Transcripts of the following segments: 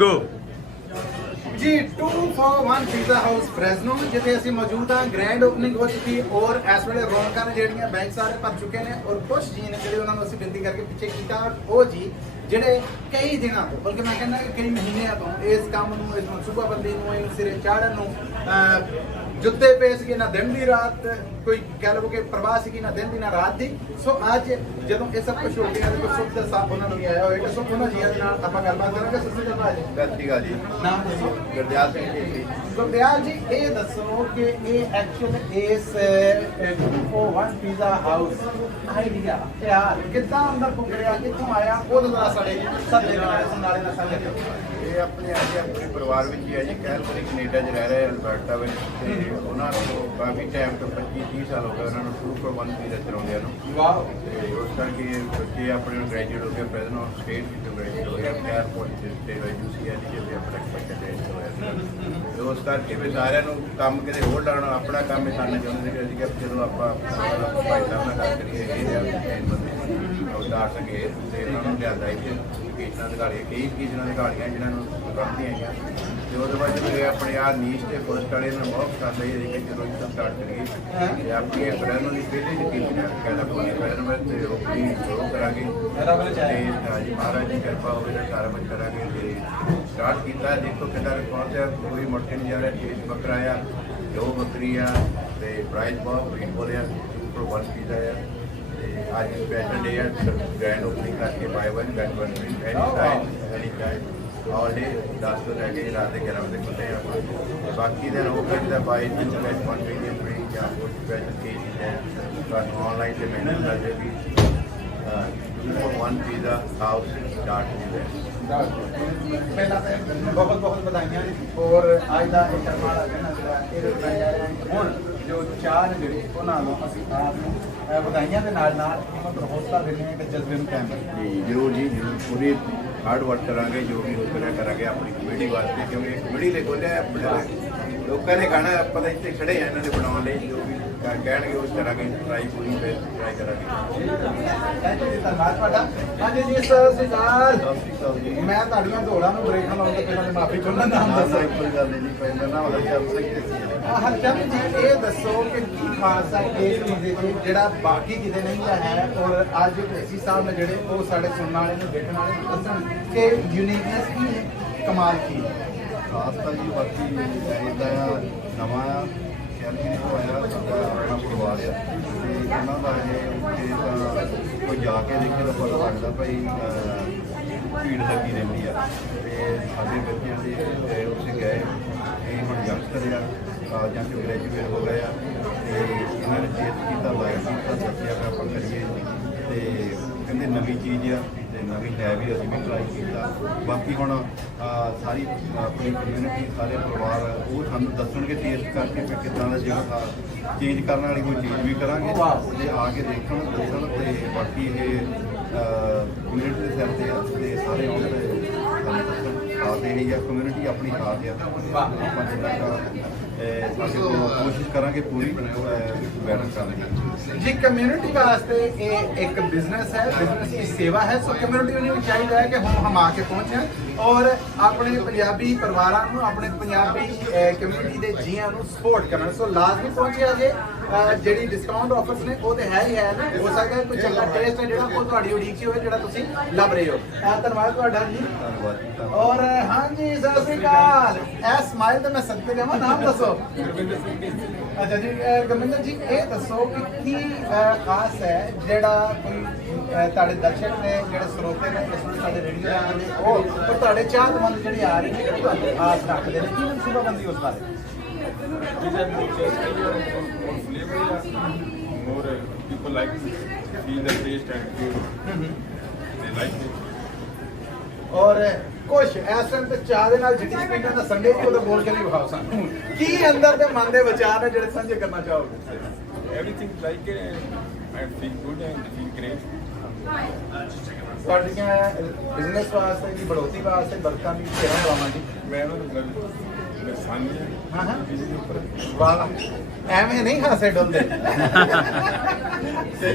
गो जी 2 for 1 pizza house Fresno ਜਿੱਥੇ ਅਸੀਂ ਮੌਜੂਦ ਹਾਂ। ਗ੍ਰੈਂਡ ਓਪਨਿੰਗ ਹੋ ਚੁੱਕੀ ਔਰ ਇਸ ਵੇਲੇ ਰੌਣਕਾਂ ਨੇ ਜਿਹੜੀਆਂ ਬੈਂਕ ਸਾਰੇ ਭਰ ਚੁੱਕੇ ਨੇ ਔਰ ਕੁਝ ਜੀ ਨੇ ਜਿਹੜੇ ਉਹਨਾਂ ਨੂੰ ਅਸੀਂ ਬੇਨਤੀ ਕਰਕੇ ਪਿੱਛੇ ਕੀਤਾ ਉਹ ਜੀ ਜਿਹੜੇ ਕਈ ਦਿਨਾਂ ਤੋਂ ਬਲਕਿ ਮੈਂ ਕਹਿੰਦਾ ਕਿ ਕਈ ਮਹੀਨਿਆਂ ਤੋਂ ਇਸ ਕੰਮ ਨੂੰ ਇਸ ਮਨਸੂਬਾਬੰਦੀ ਨੂੰ ਇਸ ਸਿਰੇ ਚਾੜਨ ਨੂੰ ਜੁੱਤੇ ਪਏ ਸੀਗੇ ਨਾ ਦਿਨ ਦੀ ਰਾਤ ਕੋਈ ਕਹਿ ਲਓ ਕਿ ਪ੍ਰਵਾਹ ਸੀਗੀ ਨਾ ਦਿਨ ਦੀ ਨਾ ਰਾਤ ਦੀ। ਸੋ ਅੱਜ ਜਦੋਂ ਇਹ ਸਭ ਕੁਝ ਹੋ ਗਿਆ ਤੇ ਸੁਖ ਦਾ ਸਾਥ ਉਹਨਾਂ ਨੂੰ ਵੀ ਆਇਆ ਹੋਏਗਾ। ਸੋ ਉਹਨਾਂ ਜੀਆਂ ਦੇ ਨਾਲ ਆਪਾਂ ਗੱਲਬਾਤ ਕਰਾਂਗੇ। ਸਤਿ ਸ਼੍ਰੀ ਅਕਾਲ ਜੀ। ਸਤਿ ਸ਼੍ਰੀ ਅਕਾਲ ਜੀ। ਨਾਮ ਦੱਸੋ। ਗੁਰਦਿਆਲ ਸਿੰਘ ਜੀ। ਗੁਰਦਿਆਲ ਜੀ ਇਹ ਦੱਸੋ ਕਿ ਇਹ ਐਕਚੁਅਲ ਇਸ 241 ਪੀਜ਼ਾ ਹਾਊਸ ਆਈਡੀਆ ਯਾਰ ਕਿੱਦਾਂ ਅੰਦਰ ਪੁੱਗ ਰਿਹਾ ਕਿੱਥੋਂ ਆਇਆ ਉਹ ਤਾਂ ਸਾਡੇ ਸਾਡੇ ਨਾਲੇ ਨਾਲ ਸਾਂਝਾ ਕਰੋ। ਇਹ ਆਪਣੇ ਪਰਿਵਾਰ ਵਿੱਚ ਹੀ ਹੈ ਜੀ। ਕੈਲਗਰੀ ਕੈਨੇਡਾ 'ਚ ਰਹਿ ਰਹੇ ਅਲਬਰਟਾ ਵਿੱਚ ਤੇ ਉਹਨਾਂ ਨੂੰ ਕਾਫੀ ਟਾਈਮ ਤੋਂ 25-30 ਸਾਲ ਹੋ ਗਏ ਉਹਨਾਂ ਨੂੰ 2 for 1 ਪੀਜ਼ਾ ਚਲਾਉਂਦਿਆਂ ਨੂੰ। ਵਾਓ। ਤੇ ਉਸ ਕਰਕੇ ਬੱਚੇ ਆਪਣੇ ਨੂੰ ਗ੍ਰੈਜੂਏਟ ਹੋ ਗਏ ਪ੍ਰੈਜ਼ੈਂਟ ਆਨ ਸਟੇਟ ਵਿੱਚ ਗ੍ਰੈਜੂਏਟ ਹੋ ਗਏ ਏਅਰਪੋਰਟ ਤੇ UCL ਜਿੱਥੇ ਆਪਣਾ ਬੱਚਾ ਗ੍ਰੈਜੂਏਟ ਹੋਇਆ ਤੇ ਉਸ ਕਰਕੇ ਵੀ ਸਾਰਿਆਂ ਨੂੰ ਕੰਮ ਕਿਤੇ ਹੋਰ ਲਾਉਣਾ ਆਪਣਾ ਕੰਮ ਹੀ ਕਰਨਾ ਚਾਹੁੰਦੇ ਸੀ ਅਸੀਂ ਕਿ ਜਦੋਂ ਆਪਾਂ ਭਾਈ ਸਾਹਿਬ ਨਾਲ ਗੱਲ ਕਰੀਏ ਇਹ ਉਦਾਰ ਸਕੇ ਤੇ ਉਹਨਾਂ ਨੂੰ ਲਿਆਦਾ ਇੱਥੇ ਕੀਚਨਾਂ ਦਿਖਾੜੀਆਂ ਕਈ ਕੀਚਨਾਂ ਦਿਖਾੜੀਆਂ ਜਿਨ੍ਹਾਂ ਨੂੰ ਕਰਦੀਆਂ ਆਈਆਂ ਤੇ ਉਹਦੇ ਬਾਅਦ ਜਦੋਂ ਆਪਣੇ ਆਹ ਨੀਚ ਤੇ ਫਸਟ ਵਾਲੇ ਨੂੰ ਬਹੁਤ ਪਸੰਦ ਆਈ ਕਿ ਜਦੋਂ ਇੱਥੇ ਸਟਾਰਟ ਕਰੀਏ ਤੇ ਆਪਣੀ ਬ੍ਰਾਂਡ ਦੀ ਪਹਿਲੀ ਯਕੀਨ ਹੈ ਕੈਲੀਫੋਰਨੀਆ ਬ੍ਰਾਂਡ ਵਿੱਚ ਤੇ ਉਹ ਵੀ ਸ਼ੁਰੂ ਕਰਾਂਗੇ ਤੇ ਜੀ ਮਹਾਰਾਜ ਦੀ ਕਿਰਪਾ ਹੋਵੇ ਤਾਂ ਸਾਰਾ ਕੁਝ ਕਰਾਂਗੇ ਤੇ ਸਟਾਰਟ ਕੀਤਾ ਦੇਖੋ ਕਿੰਨਾ ਰਿਸਪੌਂਸ ਹੈ। ਕੋਈ ਮੁੜ ਕੇ ਨਹੀਂ ਜਾ ਰਿਹਾ ਟੇਸਟ ਬੱਕਰਾ ਆ ਦੋ ਬੱਕਰੀ ਆ ਤੇ ਪ੍ਰਾਈਸ ਬਹੁਤ ਰੀਜ਼ਨੇਬਲ ਆ 2 for 1 ਪੀਜ਼ਾ ਆ ਤੇ ਅੱਜ ਸਪੈਸ਼ਲ ਡੇ ਆ ਗ੍ਰੈਂਡ ਓਪਨਿੰਗ ਕਰਕੇ buy 1 get 1 free any time all day 10 ਤੋਂ ਲੈ ਕੇ ਰਾਤ ਦੇ 11 ਵਜੇ ਖੁੱਲ੍ਹੇ ਆ ਤੇ ਬਾਕੀ ਦਿਨ ਉਹ ਕਹਿੰਦਾ ਬਾਏ 2 ਗੈਟ 1 ਫ੍ਰੀ ਜਾਂ ਹੋਰ ਸਪੈਸ਼ਲ ਕੇਸਿਸ ਹੈ ਤੁਹਾਨੂੰ ਆਨਲਾਈਨ ਤੇ ਮਿਲ ਜਾਵੇ ਵੀ 2 for 1 ਪੀਜ਼ਾ ਹਾਊਸ ਸਟਾਰਟ ਹੋ ਗਿਆ। ਪਹਿਲਾਂ ਤਾਂ ਬਹੁਤ ਬਹੁਤ ਵਧਾਈਆਂ ਔਰ ਅੱਜ ਦਾ ਇਹ ਸ਼ਰਮਾਲਾ ਦਿਨ ਜਿਹੜਾ ਇਹ ਵਧਾਈ ਜਾ ਰਿਹਾ ਹੁਣ ਜੋ ਚਾਰ ਜਿਹੜੇ ਉਹਨਾਂ ਨੂੰ ਅਸੀਂ ਆਪ ਨੂੰ ਵਧਾਈਆਂ ਦੇ ਨਾਲ ਨਾਲ ਮਤਲਬ ਹੌਸਲਾ ਦਿੰਦੇ ਹਾਂ ਕਿ ਜਜ਼ਬੇ ਨੂੰ ਕਾਇਮ ਰੱਖੀਏ। ਜੀ ਜ਼ਰੂਰ ਜੀ ਜ਼ਰੂਰ ਪੂਰੀ ਹਾਰਡ ਵਰਕ ਕਰਾਂਗੇ ਜੋ ਵੀ ਹੋ ਕਰਿਆ ਕਰਾਂਗੇ ਆਪਣੀ ਕਮੇਟੀ ਵਾਸਤੇ ਕਿਉਂਕਿ ਕਮੇਟੀ ਲਈ ਖੋਲ੍ਹਿਆ ਲੋਕਾਂ ਨੇ ਖਾਣਾ ਆਪਾਂ ਤਾਂ ਇੱਥੇ ਖੜੇ ਆ ਇਹਨਾਂ ਦੇ ਬਣਾਉਣ ਲਈ ਜੋ ਵੀ ਕਹਿਣਗੇ ਉਹ ਕਰਾਂਗੇ ਟਰਾਈ ਪੂਰੀ ਟਰਾਈ ਕਰਾਂਗੇ। ਥੈਂਕ ਯੂ ਜੀ ਧੰਨਵਾਦ ਤੁਹਾਡਾ। ਹਾਂਜੀ ਜੀ ਸਤਿ ਸ਼੍ਰੀ ਅਕਾਲ। ਸਤਿ ਸ਼੍ਰੀ ਅਕਾਲ ਜੀ। ਮੈਂ ਤੁਹਾਡੀਆਂ ਦੌੜਾਂ ਨੂੰ ਬ੍ਰੇਕ ਲਾਉਣ ਤੋਂ ਪਹਿਲਾਂ ਮਾਫੀ ਚਾਹੁੰਦਾ। ਨਾਮ ਦੱਸੋ। ਕੋਈ ਗੱਲ ਨਹੀਂ ਜੀ ਪਹਿਲਾਂ ਨਾ ਹਰਚੰਦ ਸਿੰਘ ਜੀ। ਹਰਚੰਦ ਜੀ ਇਹ ਦੱਸੋ ਕਿ ਕੀ ਖਾਸ ਹੈ ਇਸ ਪੀਜ਼ੇ 'ਚ ਜਿਹੜਾ ਬਾਕੀ ਕਿਤੇ ਨਹੀਂ ਹੈ ਔਰ ਅੱਜ ਏਸੀ ਸਾਹਿਬ ਨੇ ਜਿਹੜੇ ਉਹ ਸਾਡੇ ਸੁਣਨ ਵਾਲੇ ਨੂੰ ਦੇਖਣ ਵਾਲੇ ਨੂੰ ਦੱਸਣ ਕਿ ਯੂਨੀਕਨੈਸ ਕੀ ਹੈ ਕਮਾਲ ਕੀ ਹੈ। ਖਾਸ ਤਾਂ ਜੀ ਬਾਕੀ ਇੱਦਾਂ ਆ ਨਵਾਂ ਆ ਕੈਲਗਰੀ ਤੋਂ ਆਇਆ ਸਾਡਾ ਆਪਣਾ ਪਰਿਵਾਰ ਆ ਤੇ ਉਹਨਾਂ ਦਾ ਇਹ ਤਾਂ ਕੋਈ ਜਾ ਕੇ ਦੇਖੇ ਤਾਂ ਪਤਾ ਲੱਗਦਾ ਭਾਈ ਭੀੜ ਲੱਗੀ ਰਹਿੰਦੀ ਆ ਤੇ ਸਾਡੇ ਬੱਚਿਆਂ ਦੇ ਉੱਥੇ ਗਏ ਇਹ ਹੁਣ ਯੰਗਸਟਰ ਆ ਕਾਲਜਾਂ 'ਚ ਗ੍ਰੈਜੂਏਟ ਹੋ ਗਏ ਆ ਤੇ ਇਹਨਾਂ ਨੇ ਟੇਸਟ ਕੀਤਾ ਲਾਈਕ ਕੀਤਾ ਦੱਸਿਆ ਕਿ ਆਪਾਂ ਕਰੀਏ ਤੇ ਕਹਿੰਦੇ ਨਵੀਂ ਚੀਜ਼ ਆ ਤੇ ਨਵੀਂ ਹੈ ਵੀ ਅਸੀਂ ਵੀ ਟਰਾਈ ਕੀਤਾ। ਬਾਕੀ ਹੁਣ ਸਾਰੀ ਆਪਣੀ ਕਮਿਊਨਿਟੀ ਸਾਰੇ ਪਰਿਵਾਰ ਉਹ ਸਾਨੂੰ ਦੱਸਣਗੇ ਟੇਸਟ ਕਰਕੇ ਫਿਰ ਕਿੱਦਾਂ ਦਾ ਜਿਹੜਾ ਚੇਂਜ ਕਰਨ ਵਾਲੀ ਕੋਈ ਚੀਜ਼ ਵੀ ਕਰਾਂਗੇ ਤੇ ਆ ਕੇ ਦੇਖਣ ਦੱਸਣ ਤੇ ਬਾਕੀ ਇਹ ਕਮਿਊਨਿਟੀ ਦੇ ਸਿਰ ਤੇ ਆ ਤੇ ਸਾਰੇ ਆਉਣ ਤੇ ਸਾਨੂੰ ਦੱਸਣ ਖਾਸ ਇਹ ਆ ਕਮਿਊਨਿਟੀ ਆਪਣੀ ਖਾਸ ਆ ਆਪਾਂ ਜਿੰਨਾ ਅਸੀਂ ਕੋਸ਼ਿਸ਼ ਕਰਾਂਗੇ ਪੂਰੀ ਬੈਟਰ ਕਰਨ ਦੀ। ਜੀ ਕਮਿਊਨਿਟੀ ਵਾਸਤੇ ਇਹ ਇੱਕ ਬਿਜ਼ਨਸ ਹੈ ਬਿਜ਼ਨਸ ਦੀ ਸੇਵਾ ਹੈ। ਸੋ ਕਮਿਊਨਿਟੀ ਨੂੰ ਚਾਹੀਦਾ ਹੈ ਕਿ ਹੁਣ ਹਮ ਆ ਕੇ ਪਹੁੰਚਣ ਔਰ ਆਪਣੇ ਪੰਜਾਬੀ ਪਰਿਵਾਰਾਂ ਨੂੰ ਆਪਣੇ ਪੰਜਾਬੀ ਕਮਿਊਨਿਟੀ ਦੇ ਜੀਆਂ ਨੂੰ ਸਪੋਰਟ ਕਰਨ। ਸੋ ਲਾਜ਼ਮੀ ਪਹੁੰਚਿਆ ਜੇ ਜਿਹੜੀ ਡਿਸਕਾਊਂਟ ਆਫਰਸ ਨੇ ਉਹ ਤੇ ਹੈ ਹੀ ਹੈ ਨਾ ਹੋ ਸਕਦਾ ਕੋਈ ਚੰਗਾ ਟੇਸਟ ਹੈ ਜਿਹੜਾ ਉਹ ਤੁਹਾਡੀ ਉਡੀਕ 'ਚ ਹੋਵੇ ਜਿਹੜਾ ਤੁਸੀਂ ਲੱਭ ਰਹੇ ਹੋ। ਧੰਨਵਾਦ ਤੁਹਾਡਾ ਜੀ। ਧੰਨਵਾਦ ਜੀ। ਔਰ ਹਾਂਜੀ ਸਤਿ ਸ਼੍ਰੀ ਅਕਾਲ। ਇਹ ਸਮਾਈਲ ਤਾਂ ਮੈਂ ਸਦਕੇ ਜਾਵਾਂ। ਨਾਮ ਦੱਸੋ। ਅੱਛਾ ਜੀ ਗਮਿੰਦਰ ਜੀ ਇਹ ਦੱਸੋ ਕਿ ਕੀ ਖਾਸ ਹੈ ਜਿਹੜਾ ਕੋਈ ਤੁਹਾਡੇ ਦਰਸ਼ਕ ਨੇ ਜਿਹੜੇ ਸਰੋਤੇ ਨੇ ਇਸ ਨੂੰ ਸਾਡੇ ਰੇਡੀਓ ਦੇ ਨੇ ਉਹ ਤੁਹਾਡੇ ਚਾਹਤਮੰਦ ਜਿਹੜੇ ਆ ਰਹੇ ਨੇ ਤੁਹਾਡੇ ਆਸ ਰੱਖਦੇ ਨੇ ਕੀ ਮਨਸੂਬਾਬੰਦੀ ਉਸ ਬਾਰੇ। More people like to feel the taste and feel they like it. ਔਰ ਕੁਛ ਇਸ ਟਾਈਮ ਤੇ ਚਾਹ ਦੇ ਨਾਲ ਜਿੱਤੀ ਪੀਣਾ ਦਾ ਸੰਡੇ ਵੀ ਉਹਦਾ ਬੋਲ ਕੇ ਨਹੀਂ ਵਿਖਾਓ ਸਾਨੂੰ ਕੀ ਅੰਦਰ ਦੇ ਮਨ ਦੇ ਵਿਚਾਰ ਨੇ ਜਿਹੜੇ ਸਾਂਝੇ ਕਰਨਾ ਚਾਹੋਗੇ। Everything like it and feel good and feel great. ਤੁਹਾਡੀਆਂ ਬਿਜ਼ਨਸ ਵਾਸਤੇ ਦੀ ਬੜੋਤੀ ਵਾਸਤੇ ਬਰਕਾਂ ਦੀ ਘੇਰਾ ਲਵਾਵਾਂ ਜੀ। ਮੈਂ ਉਹਨਾਂ ਨੂੰ ਨਸਾਨੀ ਹਾਂ ਹਾਂ ਬਿਜਲੀ ਉੱਪਰ ਵਾਹ ਐਵੇਂ ਨਹੀਂ ਹਾਸੇ ਡੁੱਲਦੇ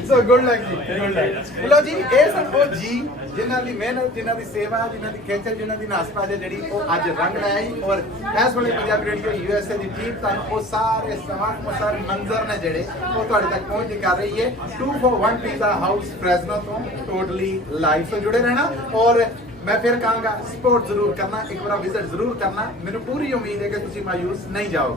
ਸੋ ਗੁੱਡ ਲੱਕ ਜੀ ਗੁੱਡ ਲੱਕ ਲੋ ਜੀ ਇਹ ਸਨ ਉਹ ਜੀ ਜਿਨ੍ਹਾਂ ਦੀ ਮਿਹਨਤ ਜਿਨ੍ਹਾਂ ਦੀ ਸੇਵਾ ਜਿਨ੍ਹਾਂ ਦੀ ਖੇਚਲ ਜਿਨ੍ਹਾਂ ਦੀ ਨਾਸਪਾਜ ਜਿਹੜੀ ਉਹ ਅੱਜ ਰੰਗ ਲੈ ਆਈ ਔਰ ਇਸ ਵੇਲੇ ਪੰਜਾਬੀ ਰੇਡੀਓ USA ਦੀ ਟੀਮ ਤੁਹਾਨੂੰ ਉਹ ਸਾਰੇ ਸਮਾਨ ਉਹ ਸਾਰੇ ਮੰਜ਼ਰ ਨੇ ਜਿਹੜੇ ਉਹ ਤੁਹਾਡੇ ਤੱਕ ਪਹੁੰਚ ਕਰ ਰਹੀ ਹੈ 241 ਪੀਜ਼ਾ ਹਾਊਸ ਫ੍ਰੈਜ਼ਨੋ ਤੋਂ ਟੋਟਲੀ ਲਾਈਵ ਤੋਂ ਜੁੜੇ ਰਹਿਣਾ ਔਰ ਮੈਂ ਫਿਰ ਕਹਾਂਗਾ ਸਪੋਰਟ ਜ਼ਰੂਰ ਕਰਨਾ ਇੱਕ ਵਾਰ ਵਿਜ਼ਿਟ ਜ਼ਰੂਰ ਕਰਨਾ ਮੈਨੂੰ ਪੂਰੀ ਉਮੀਦ ਹੈ ਕਿ ਤੁਸੀਂ ਮਾਯੂਸ ਨਹੀਂ ਜਾਓਗੇ